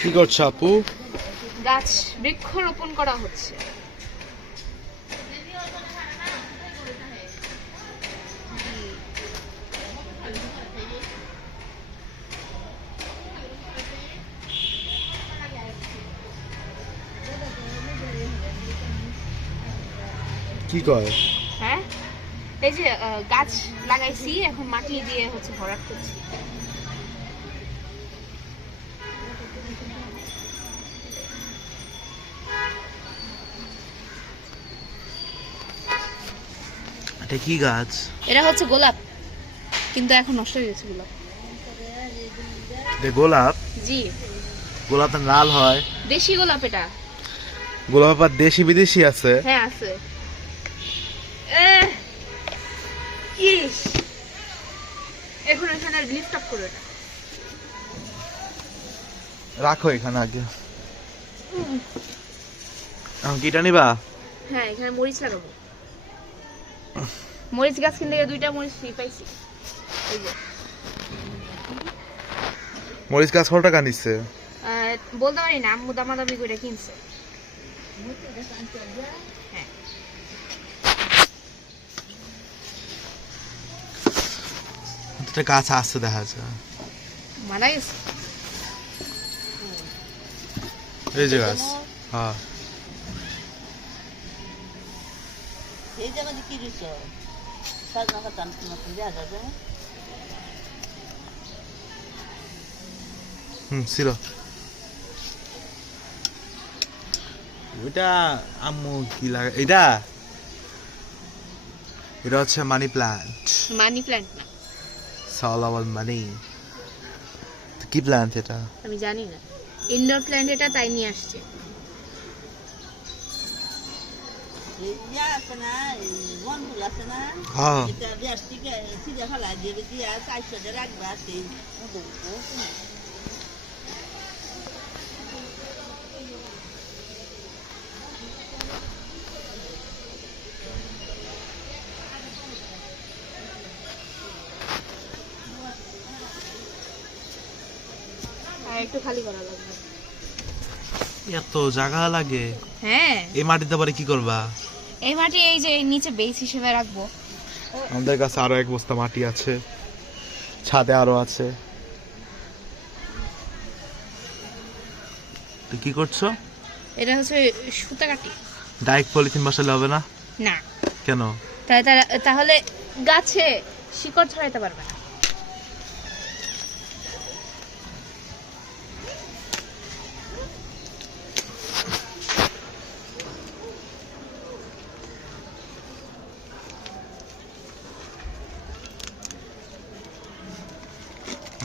কি করছো আপু? গাছ বৃক্ষরোপণ করা হচ্ছে। কি কয়? হ্যাঁ, এই যে গাছ লাগাইছি, এখন মাটি দিয়ে হচ্ছে ভরাট করছি। এটা কি গাছ? এটা হচ্ছে গোলাপ, কিন্তু এখন নষ্ট হয়ে গেছে গোলাপ। এটা গোলাপ? জি, গোলাপ লাল হয়। দেশি গোলাপ এটা। গোলাপ আবার দেশি বিদেশি আছে? হ্যাঁ আছে। ইস, এখন এখানে লিফট আপ করো এটা। রাখো এখানে আগে। এখন কিটা নিবা? হ্যাঁ, এখানে মরিচ লাগাবো। মরিচ গাছ কিনতে গিয়ে 2টা মরিচ ফ্রি পাইছি। এই যে মরিচ গাছ কত টাকা নিচ্ছে? বলতে পারি না, আম্মু দামাদামি করে কিনছে। হ্যাঁ, এটা গাছ আসছে দেখা যাচ্ছে। মারা গেছে। এই যে গাছ। হ্যাঁ, এই জায়গা কি দিছ? সাজনা কাটা মতন দেয়া যাবে। ছিল। এটা আম্মু কি লাগে? এটা হচ্ছে মানি প্ল্যান্ট। মানি প্ল্যান্ট না, অল অ্যাবাউট মানি। কি প্ল্যান্ট এটা? আমি জানি না। ইনডোর প্ল্যান্ট এটা, তাই নিয়ে আসছে। এই যে আছে না, এই বনফুল আছে না, হ্যাঁ, এটা দেশ থেকে সিধা ফেলা দিয়ে দিয়ে 400 টাকা রাখবে আছে। আর একটু খালি করা লাগবে। এত জায়গা লাগে? হ্যাঁ, এই মাটিতে পরে কি করবা? এই মাটি এই যে নিচে বেস হিসেবে রাখবো। আমাদের কাছে আরো 1 বস্তা মাটি আছে, ছাদে আরো আছে। তো কি করছো? এটা হচ্ছে সুতা কাটি। ডাইরেক্ট পলিথিন বসালে হবে না? না, কেন? তাহলে গাছে শিকড় ছড়াইতে পারবে না।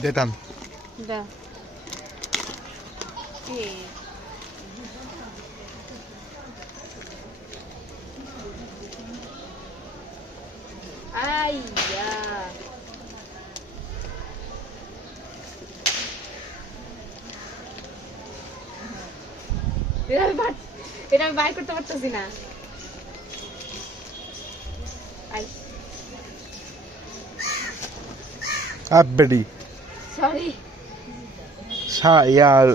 দেতাম। দা আইয়া, এটা আমি বাইর করতে পারতেছি না। আপবেডি সরি, ইয়ার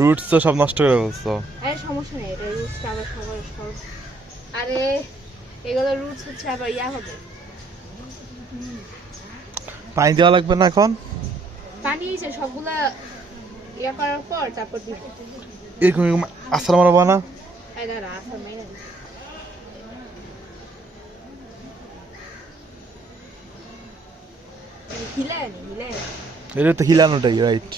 রুটস তো সব নষ্ট করে ফেলছো। আরে সমস্যা নেই, এটা রুটস আবার সব। আরে এগুলো রুটস হচ্ছে আবার ইয়া হবে। পানি দেওয়া লাগবে না এখন? পানি যে সবগুলা ইয়া করার পর তারপর দিব। এরকম আসার মারবা না? এই দাঁড়া, আসার মাইরা দিই। হিলায় নি, হিলায় নি। এটা তো হিলানোটাই রাইট।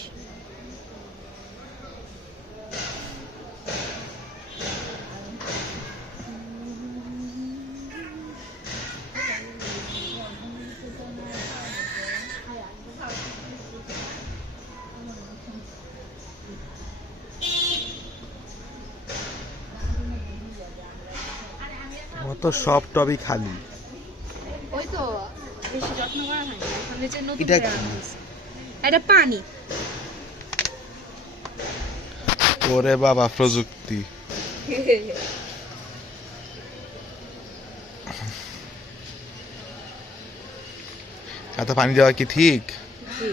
তো সব টবই খালি। ওই তো বেশি যত্ন করা হয়নি, এখন নিচে নতুন এটা করে কি? আনা হয়েছে। এটা পানি। ওরে বাবা, প্রযুক্তি। এত পানি দেওয়া কি ঠিক? জি।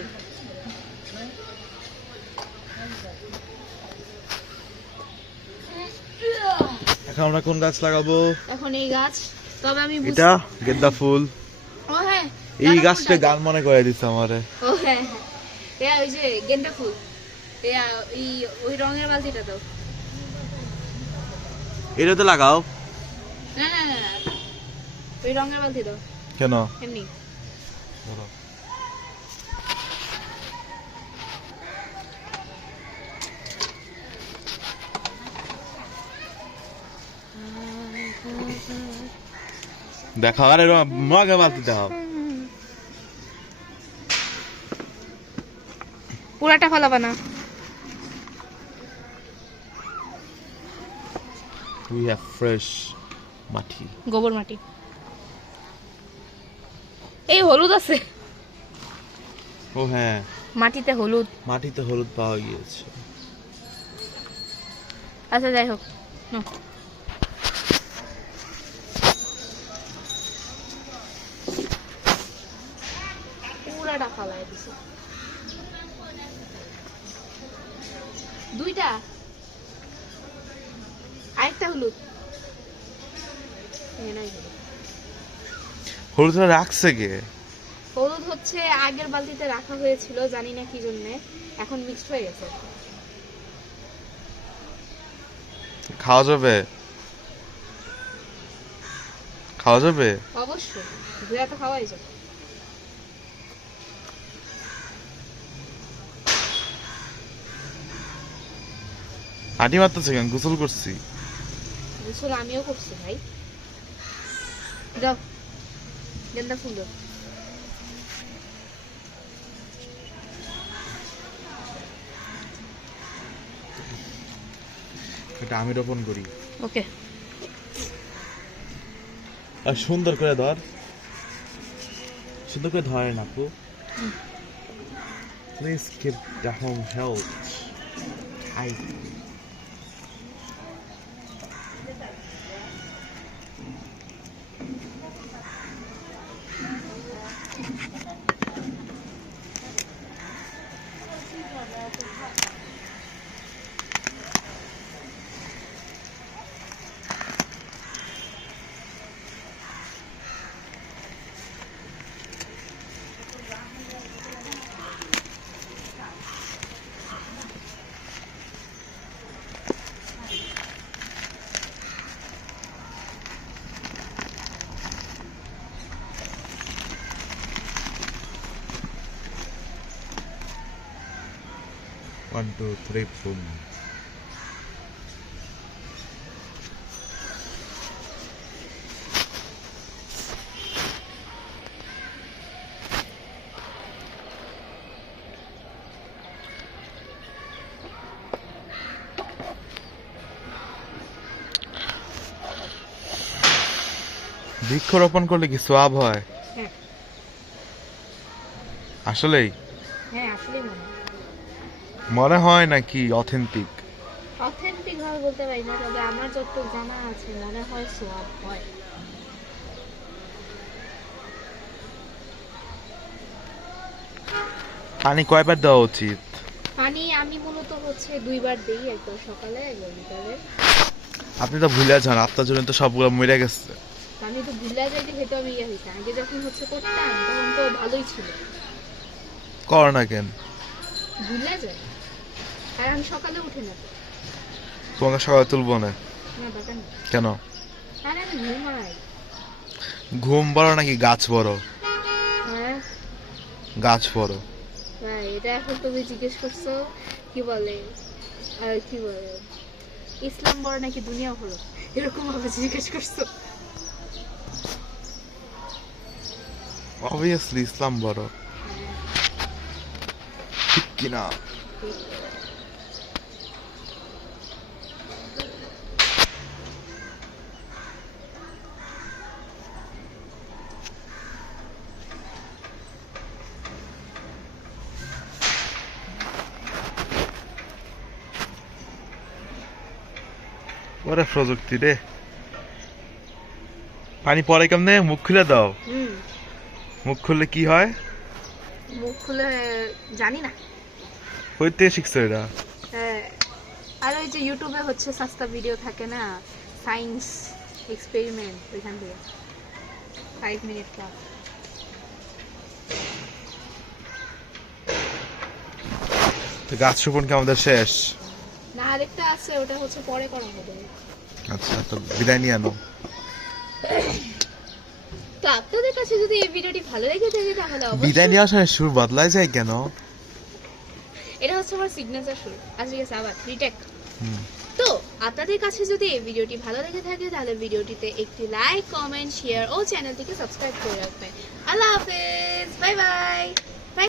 এখন আমরা কোন গাছ লাগাবো? এখন এই গাছ, তবে আমি এটা গেন্দা ফুল। ও হ্যাঁ, এই গাছটা গান মনে করে দিছে আমারে। ও হ্যাঁ হ্যাঁ, ওই যে গেন্দা ফুল, ওই রঙের বালতিটা দাও। এটা তো লাগাও। না না না না, ওই রঙের বালতি দাও। কেন? এমনি। দেখো আরে মগে বালতি দাও। পুরাটা ফলাবা না। We have fresh মাটি। গোবর মাটি। এই হলুদ আছে। ও হ্যাঁ, মাটিতে হলুদ। মাটিতে হলুদ পাওয়া গিয়েছে। আচ্ছা যাই হোক, নাও। পুরাটা ফালাই দিছে। দুইটা, আরেকটা হলুদ। হলুদটা রাখছে কে? হলুদ হচ্ছে আগের বালতিতে রাখা হয়েছিল, জানি না কি জন্য, এখন মিক্সড হয়ে গেছে। খাওয়া যাবে? খাওয়া যাবে? অবশ্যই, ধুয়া তো খাওয়াই যাবে। হাঁটি মারতেছে কেন? গোসল করছি। গোসল আমিও করছি ভাই। যাও, গেন্দা ফুল দাও। এটা আমি রোপণ করি। ওকে। আর সুন্দর করে ধর, সুন্দর করে ধরে না আপু। Please keep the home health tight. One, two, three, boom. বৃক্ষরোপণ করলে কি সওয়াব হয়? হ্যাঁ আসলেই? হ্যাঁ, আসলেই মনে হয় নাকি অথেন্টিক? অথেন্টিক ভাবে বলতে পারি না, তবে আমার যতটুকু জানা আছে মনে হয় সোয়াব হয়। পানি কয়বার দেওয়া উচিত? পানি আমি মূলত হচ্ছে 2 বার দেই, একবার সকালে একবার বিকালে। আপনি তো ভুলে যান, আপনার জন্য তো সবগুলো মরে গেছে। আমি তো ভুলে যাইতে খেতে আমি ইয়ে হইতাম, আগে যখন হচ্ছে করতাম তখন তো ভালোই ছিল। কর না কেন? ভুলে যায়, আর আমি সকালে উঠে না। তোমাকে সকালে তুলবো না। না দরকার নেই। কেন? আরে আমি ঘুমাই। ঘুম বড় নাকি গাছ বড়? হ্যাঁ গাছ বড়। ভাই, এটা এখন তুমি জিজ্ঞেস করছো কি বলে, কি বলে ইসলাম বড় নাকি দুনিয়া বড়, এরকম ভাবে জিজ্ঞেস করছো। অবভিয়াসলি ইসলাম বড়, ঠিক কিনা? ওরে প্রযুক্তি রে। পানি পরে কেমনে? মুখ খুলে দাও। মুখ খুললে কি হয়? মুখ খুলে জানি না। হইতে শিখছো এটা? হ্যাঁ, আর ওই যে ইউটিউবে হচ্ছে সস্তা ভিডিও থাকে না, সায়েন্স এক্সপেরিমেন্ট, ওইখান থেকে 5 মিনিট ক্লাস। তো গাছ রোপণ কি আমাদের শেষ? না, আরেকটা আছে, ওটা হচ্ছে পরে করা হবে। আচ্ছা, তো বিদায় নিয়ে আনো। তো আপনাদের কাছে যদি এই ভিডিওটি ভালো লেগে থাকে তাহলে বিদায় অবশ্যই, নেওয়ার সময় সুর বদলায় যায় কেন? এটা হচ্ছে আমার সিগনেচার সুর। আজকে গেছে আবার রিটেক। হুম। তো আপনাদের কাছে যদি এই ভিডিওটি ভালো লেগে থাকে তাহলে ভিডিওটিতে একটি লাইক, কমেন্ট, শেয়ার ও চ্যানেলটিকে সাবস্ক্রাইব করে রাখবেন। আল্লাহ হাফেজ, বাই বাই।